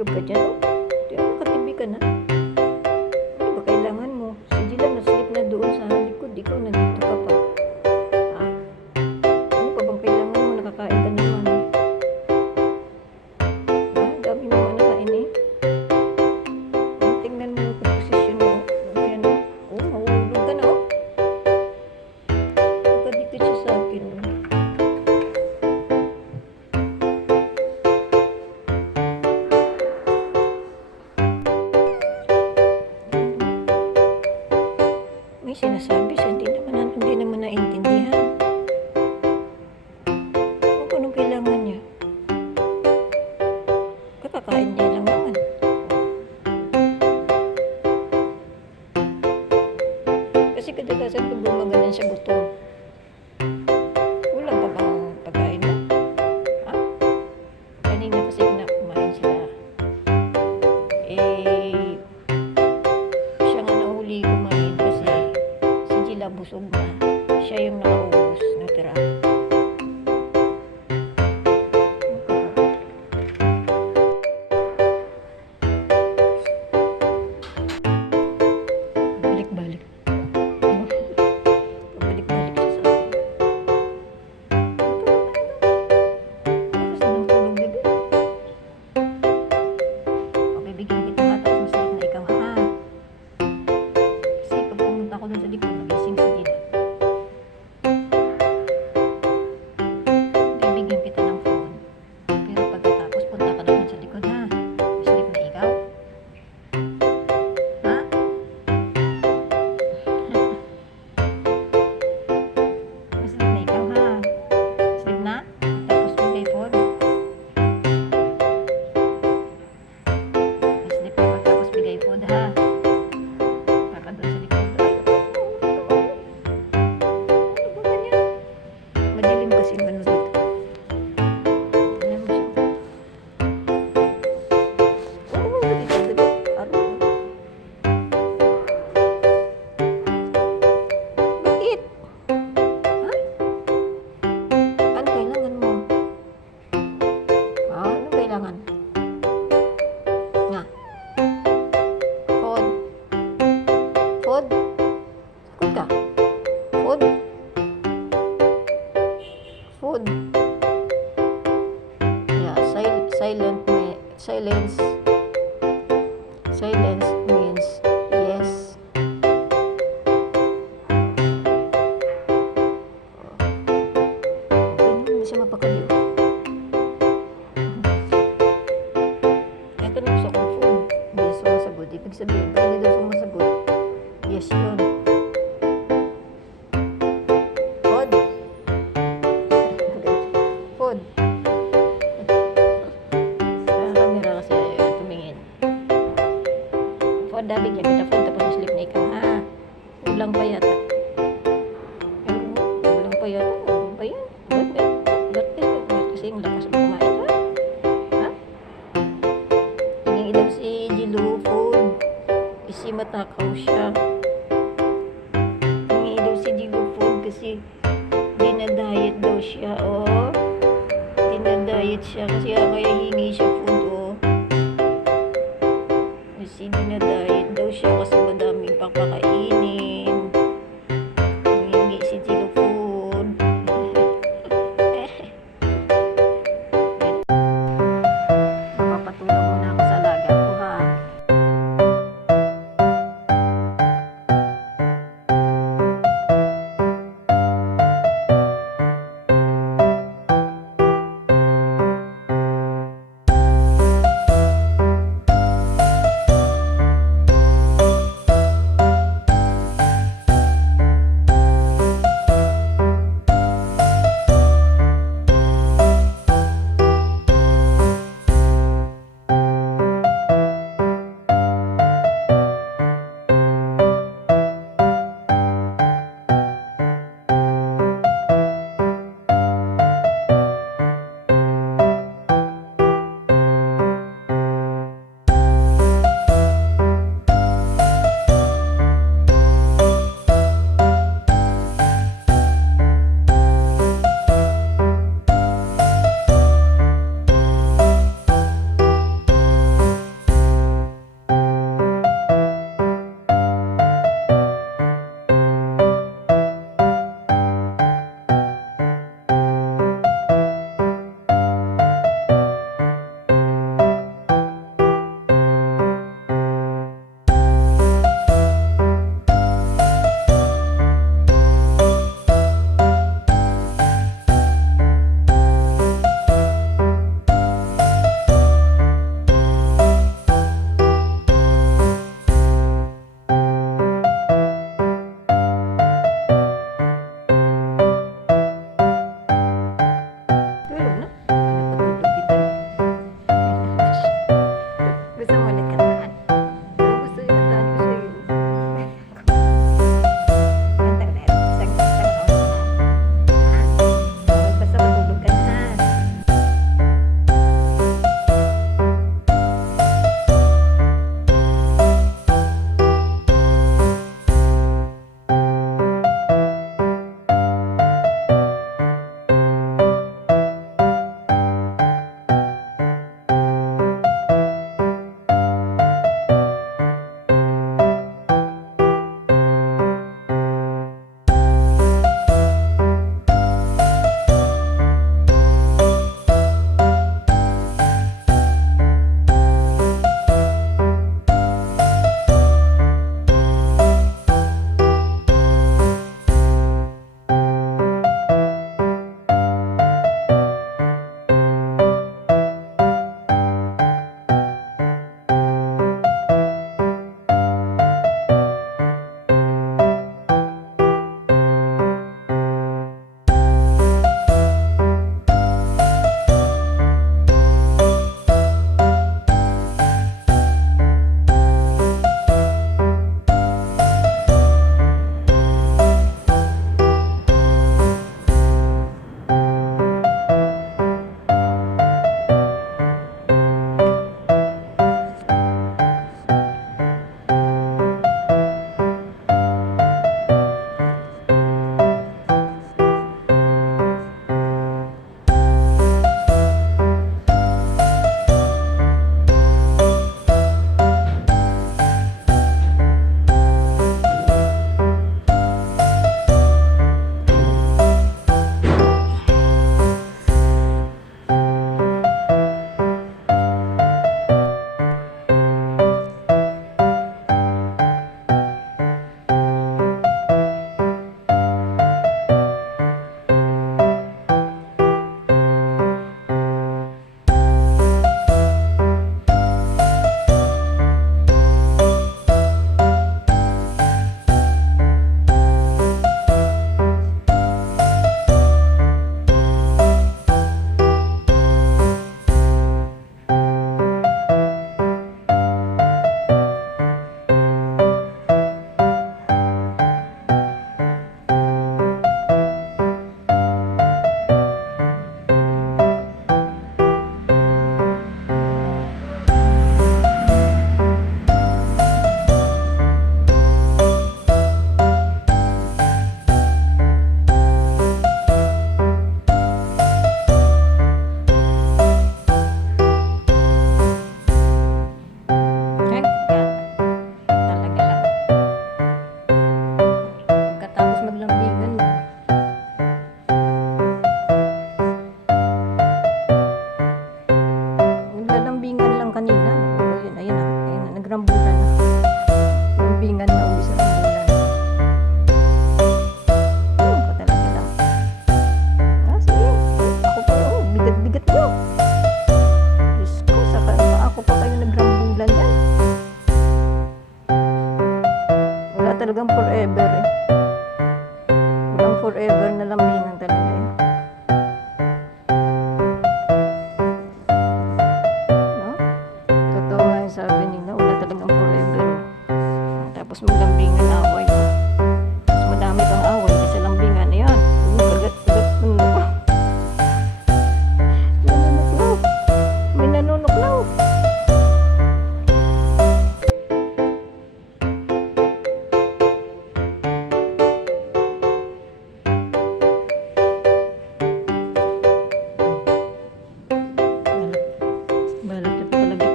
Natutulog ka dyan, oh. Di ako nakatibi ka na. Ano ba kailangan mo? Si Jila na-sleep na doon sa likod. Ikaw nandito ka pa. Ha? Ano pa bang kailangan mo? Nakakain ka naman. Ha? Dami mo nakain eh. Tingnan mo yung posisyon mo. Ayan, oh. Oh, mahulog ka na, oh. Nakadikit siya sa akin, oh. May sinasabi siya, hindi naman naiintindihan. Kung anong kailangan niya. Kakakain niya lang naman. Kasi kadalasan pag gumaganan siya gutom. Wala pa bang pagkain mo? Ha? Kanina kasi kumain sila. Eh, siya nga nahuli kumain kasi si Jila busog na. Siya yung nakaubos, natira. Balik-balik. Pabalik-balik siya sa akin. Oras na ng tulog, bebe. Okay, bigyan kita ha, tapos masakit na ikaw ha. Kasi pag pumunta ko dun sa likod, magising si Jila. Bibigyan kita ng phone. Pero pagkatapos, punta ka na dun sa likod ha. Masakit na ikaw. Ha? Masakit na ikaw ha. Sleep na? Tapos bigay phone. Sleep na pagkatapos bigay phone ha. Baka doon sa likod. Ay, ano ba ganyan? Madilim kasi yung ano dito. Ayan mo siya. Oo, dito, dito. Araw. Bakit? Ha? Ano kailangan mo? Ah, ano kailangan? Nga. Food. Food? Sagot ka. Food? Food. Yeah, silence. Silence means yes. Hindi mo siya mapakaliw. Ito na gusto kong phone. Hindi sumasagot. Ibig sabihin, pag hindi daw sumasagot, yes yun. Food. Food. Sa camera kasi ayaw tumingin. Food, bigyan kita food tapos sleep na ikaw ha. Ulang pa yata. Ulang pa yata. Ulang pa yan. Ba't kasi yung lakas mo kumain ha? Ha? Hiningi daw si Jilu food. Kasi matakaw siya. Hiningi daw si Jilu food kasi dinadiet daw siya, oh. Dinadiet siya kasi kaya hingi siya food, oh. Kasi dinadiet daw siya kasi madaming papakainin. Hingi si Jilu food. Papatulong muna ako sa alaga ko ha.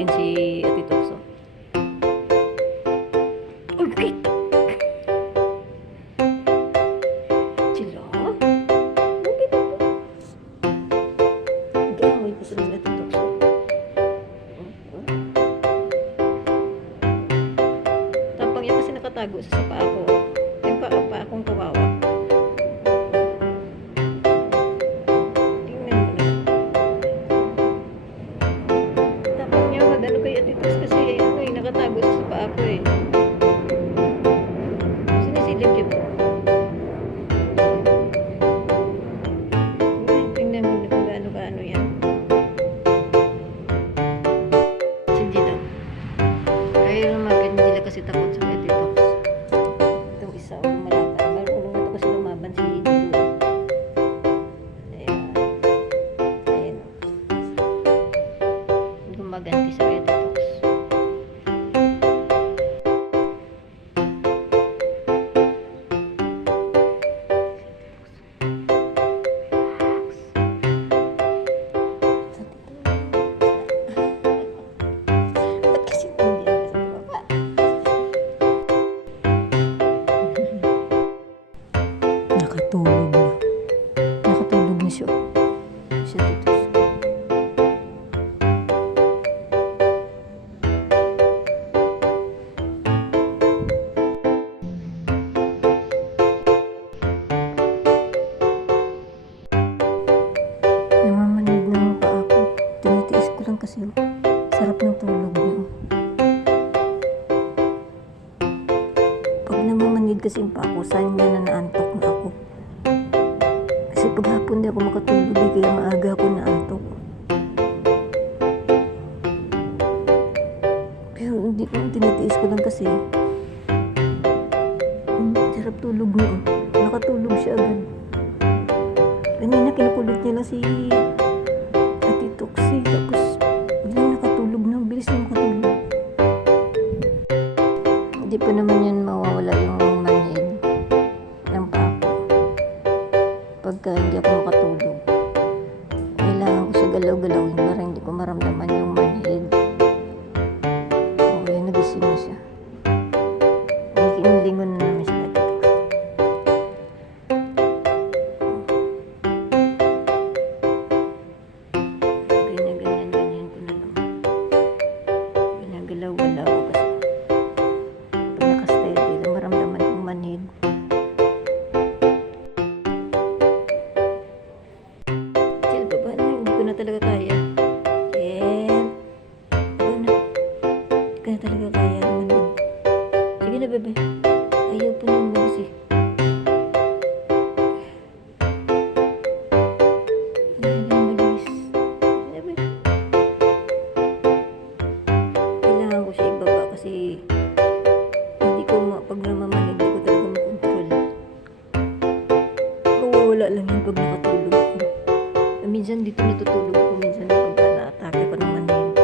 natin si Ate Tokso. Okay. Sila? Okay ba po? Gawin pa sila Ate Tokso. Tapang yan kasi nakatago sa paa ko. Yung paa akong kawawa. Tingnan mo na. Tapang niya mag-ano kay Ate Tokso kasi ano eh, nakatago sa paa ko eh. Sinisilip niya po. Tingnan mo na kung gaano-gaano yan. Si Gina. Ayaw naman ganyan kasi takot sa Ate Tokso. Itong isa o malaban. Marunong na ito kasi lumaban si Gina. Ayan. Ayan. Gumaganti sa Ate Tokso. Ba't kasi nandiyan ka sa baba? Nakatulog na. Nakatulog na siya. Siya dito. Namamanig na yung paa ko. Tinitiis ko lang kasi sarap ng tulog niya. Pag namamanig kasi yung paa ko, sign niya na naantok na ako. Kasi pag hapon di ako makatulog, kaya maaga ako naantok. Pero hindi ko, tinitiis ko lang kasi sarap tulog niya. Nakatulog siya agad. Kanina kinukulit niya lang si Ate Tokso. Tapos biglang nakatulog na. Bilis na makatulog. Hindi pa naman yan mawawala yung manhid ng paa ko. Pagka hindi ako makatulog, kailangan ko siya galaw-galawin para hindi ko maramdaman yung manhid. O yan, nagising na siya. Nakikilingon na naman siya. Ate Tokso. Ganyan ko na lang. Ginagalaw-galaw ko kasi pag nakasteady na maramdaman kong manhid. Chill, baba na. Hindi ko na talaga kaya. Chill. Baba na. Hindi ko na talaga kaya ang manhid. Sige na, bebe. Ayaw po nang malis eh. Ayaw nang malis. Sige na, bebe. Kailangan ko siya ibaba kasi hindi ko pag namamanig, hindi ko talaga makontrol. Mawawala lang yun pag nakatulog ako. Minsan dito natutulog ako, minsan pag na-atake ko ng manhid.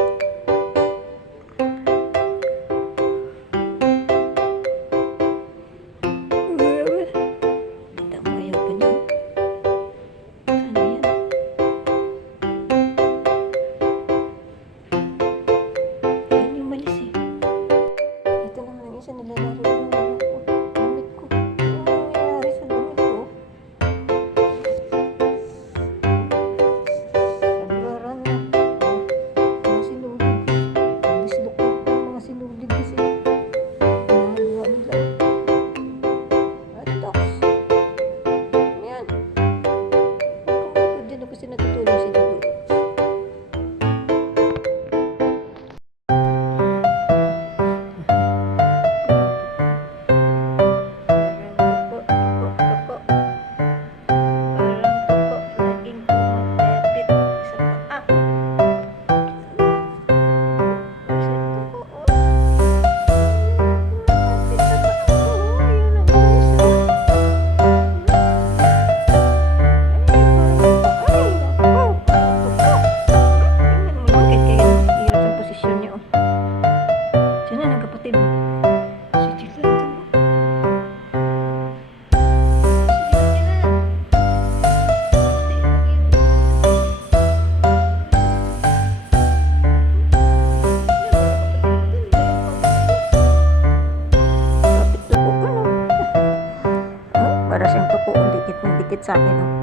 sa akin. Oh.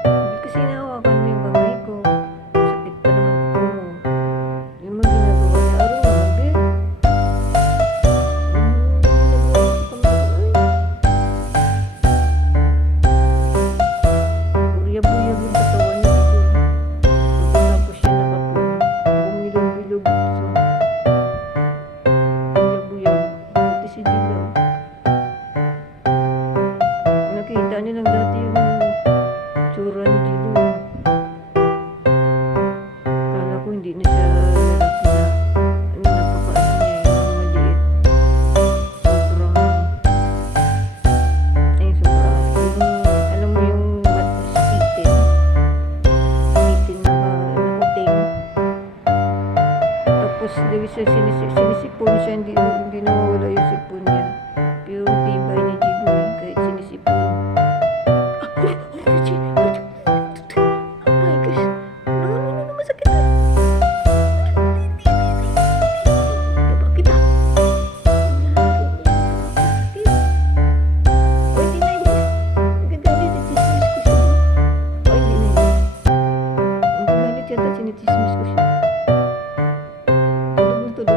Hindi kasi nahawakan mo yung kamay ko. Sakit pa naman ko mo. Yung mga ginagawa niya araw na mabi. Buyag yung katawan niya. Tapos siya nakapo. Bumilog-bilog sa buyag-buyag. Buti si Gila. Nakita nilang dati yung tsura ni Gila. Kala ko hindi na siya lalaki na. Napakaano niya yung maliit. Sobrang, alam mo yung sakitin na nakuting. Tapos sinisipon siya, hindi nawawala yung sipon niya. Pero tibay ni Jiboy kahit sinisipon. Oh my gosh. No, masakit na. Baba kita. O, hindi na. Nagagalit at chismis ko siya. O, hindi na. Nagagalit yata, sinichismis ko siya. Tulog.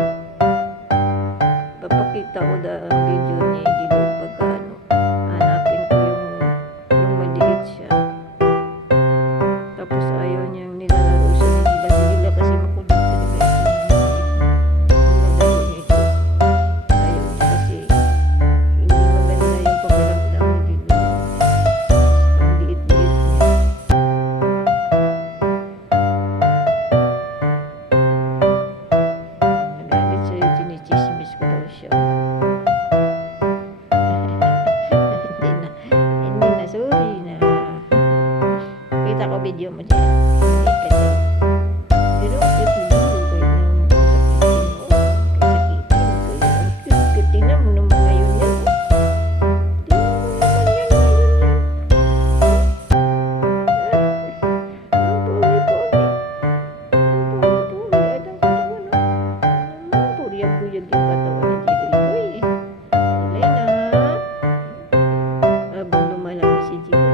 Papakita ko ang video ni Gilo pagka hanapin ko yung maliit siya. Tapos ayaw niyang nilalaro siya ni Gila. Si Gila kasi makulit talaga ito. Nalaro niya ito. Ayaw niya kasi hindi maganda yung pagkaramdam ni Gilo. Ang liit-liit niya. Nagalit siya yung sinichismis ko daw siya. Hindi na, sorry na. Kita ko video mo dyan. Maliit kasi. Pero cute mo dito. Kahit na sakitin. Ang cute. Tingnan mo naman ngayon yan. Ang pogi-pogi. Adang katawan. Ang buyag-buyag yung katawan ni Jiboy. Alay na. Habang lumalaki si Jiboy.